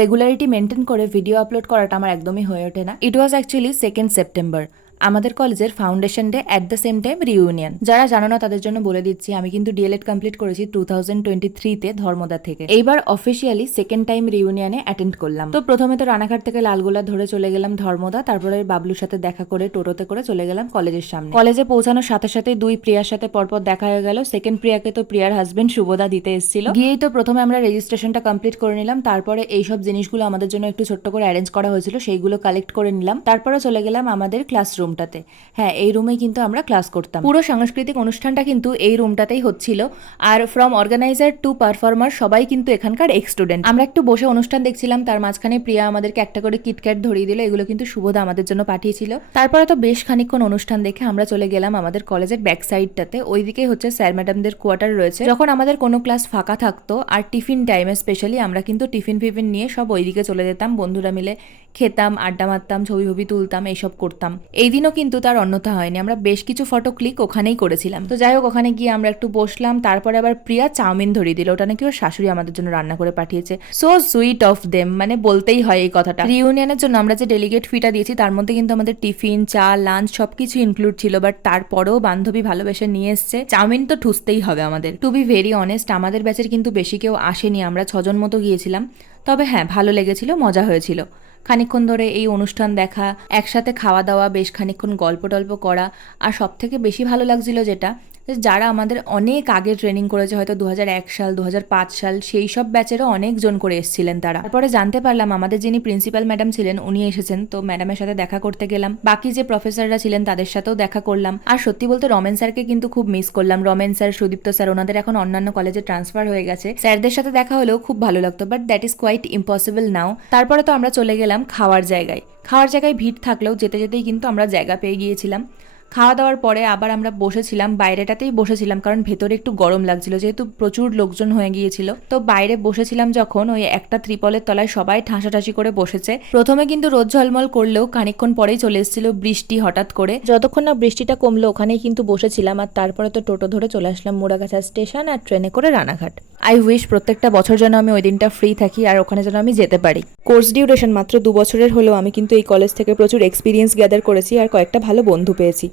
Regularity maintain করে video upload করাটা আমার একদমই হয়ে ওঠে না। ইট ওয়াজ অ্যাকচুয়ালি 2 সেপ্টেম্বর, আমাদের কলেজের foundation day at the same time reunion. যারা জানো না তাদের জন্য বলে দিচ্ছি, আমি কিন্তু ডিএলএড কমপ্লিট করেছি 2023-তে ধর্মদা থেকে। এইবার অফিসিয়ালি সেকেন্ড টাইম রিউনিয়নে অ্যাটেন্ড করলাম। তো প্রথমে তো রানাঘাট থেকে লালগোলা ধরে চলে গেলাম ধর্মদা, তারপরে বাবলুর সাথে দেখা করে টোটোতে করে চলে গেলাম কলেজের সামনে। কলেজে পৌঁছানোর সাথে সাথে দুই প্রিয়ার সাথে পরপর দেখা হয়ে গেল। সেকেন্ড প্রিয়াকে তো প্রিয়ার হাজবেন্ড শুভদা দিতে এসেছিল। গিয়েই তো প্রথমে আমরা রেজিস্ট্রেশনটা কমপ্লিট করে নিলাম, তারপরে এইসব জিনিসগুলো আমাদের জন্য একটু ছোট্ট করে অ্যারেঞ্জ করা হয়েছিল, সেইগুলো কালেক্ট করে নিলাম। তারপরে চলে গেলাম আমাদের ক্লাসরুমটাতে। হ্যাঁ, এই রুমে কিন্তু আমরা ক্লাস করতাম। পুরো সাংস্কৃতিক অনুষ্ঠানটা কিন্তু এই রুমটাতেই হচ্ছিল। আর ফ্রম অর্গানাইজার টু পারফর্মার সবাই কিন্তু এখানকার এক্স স্টুডেন্ট। আমরা একটু বসে অনুষ্ঠান দেখছিলাম, তার মাঝখানে প্রিয়া আমাদেরকে একটা করে কিটক্যাট ধরিয়ে দিল। এগুলো কিন্তু শুভদা আমাদের জন্য পাঠিয়েছিল। তারপরে তো বেশ খানিকক্ষণ অনুষ্ঠান দেখে আমরা চলে গেলাম আমাদের কলেজের ব্যাক সাইডটাতে। ওইদিকে হচ্ছে স্যার ম্যাডামদের কোয়ার্টার রয়েছে। যখন আমাদের কোনো ক্লাস ফাঁকা থাকতো আর টিফিন টাইমে স্পেশালি, আমরা কিন্তু টিফিন ফিফিন নিয়ে সব ওইদিকে চলে যেতাম, বন্ধুরা মিলে খেতাম, আড্ডা মারতাম, ছবি ফবি তুলতাম, এইসব করতাম। এই দিনও কিন্তু তার অন্যথা হয়নি, আমরা বেশ কিছু ফটো ক্লিক ওখানেই করেছিলাম। তো যাই হোক, ওখানে গিয়ে আমরা একটু বসলাম। তারপরে আবার প্রিয়া চাউমিন ধরিয়ে দিল, ওটা নাকি ওর শাশুড়ি আমাদের জন্য রান্না করে পাঠিয়েছে। সো সুইট অফ দেম, মানে বলতেই হয় এই কথাটা। রিউনিয়নের জন্য আমরা যে ডেলিগেট ফিটা দিয়েছি তার মধ্যে কিন্তু আমাদের টিফিন, চা, লাঞ্চ সবকিছু ইনক্লুড ছিল, বাট তারপরেও বান্ধবী ভালোবেসে নিয়ে এসছে। চাউমিন তো ঠুসতেই হবে আমাদের। টু বি ভেরি অনেস্ট, আমাদের ব্যাচের কিন্তু বেশি কেউ আসেনি, আমরা 6 জন মতো গিয়েছিলাম। তবে হ্যাঁ, ভালো লেগেছিল, মজা হয়েছিল। খানিকক্ষণ ধরে এই অনুষ্ঠান দেখা, একসাথে খাওয়া দাওয়া, বেশ খানিকক্ষণ গল্প টল্প করা। আর সব থেকে বেশি ভালো লাগছিল যেটা, যারা আমাদের অনেক আগে ট্রেনিং করেছে, হয়তো 2001 সাল, 2005 সাল, সেই সব ব্যাচেরও অনেকজন করে এসেছিলেন তারা। তারপরে জানতে পারলাম আমাদের যিনি প্রিন্সিপাল ম্যাডাম ছিলেন উনি এসেছেন, তো ম্যাডামের সাথে দেখা করতে গেলাম। বাকি যে প্রফেসররা ছিলেন তাদের সাথেও দেখা করলাম। আর সত্যি বলতে রমেন স্যারকে কিন্তু খুব মিস করলাম। রমেন স্যার, সুদীপ্ত স্যার, ওনাদের এখন অন্যান্য কলেজে ট্রান্সফার হয়ে গেছে। স্যারদের সাথে দেখা হলেও খুব ভালো লাগতো, but that is quite impossible now. তারপরে তো আমরা চলে গেলাম খাওয়ার জায়গায়। খাওয়ার জায়গায় ভিড় থাকলেও যেতে যেতেই কিন্তু আমরা জায়গা পেয়ে গিয়েছিলাম। খাওয়া দাওয়ার পরে আবার আমরা বসেছিলাম, বাইরেটাতেই বসেছিলাম, কারণ ভেতরে একটু গরম লাগছিল যেহেতু প্রচুর লোকজন হয়ে গিয়েছিল। তো বাইরে বসেছিলাম যখন, ওই একটা ত্রিপলের তলায় সবাই ঠাঁসাঠাঁসি করে বসেছে। প্রথমে কিন্তু রোদ ঝলমল করলেও খানিকক্ষণ পরেই চলে এসেছিল বৃষ্টি হঠাৎ করে। যতক্ষণ না বৃষ্টিটা কমলো ওখানেই কিন্তু বসেছিলাম। আর তারপরে তো টোটো ধরে চলে আসলাম মুড়াগাছা স্টেশন, আর ট্রেনে করে রানাঘাট। আই উইশ প্রত্যেকটা বছর যেন আমি ওই দিনটা ফ্রি থাকি আর ওখানে যেন আমি যেতে পারি। কোর্স ডিউরেশন মাত্র 2 বছরের হলেও আমি কিন্তু এই কলেজ থেকে প্রচুর এক্সপিরিয়েন্স গ্যাদার করেছি আর কয়েকটা ভালো বন্ধু পেয়েছি।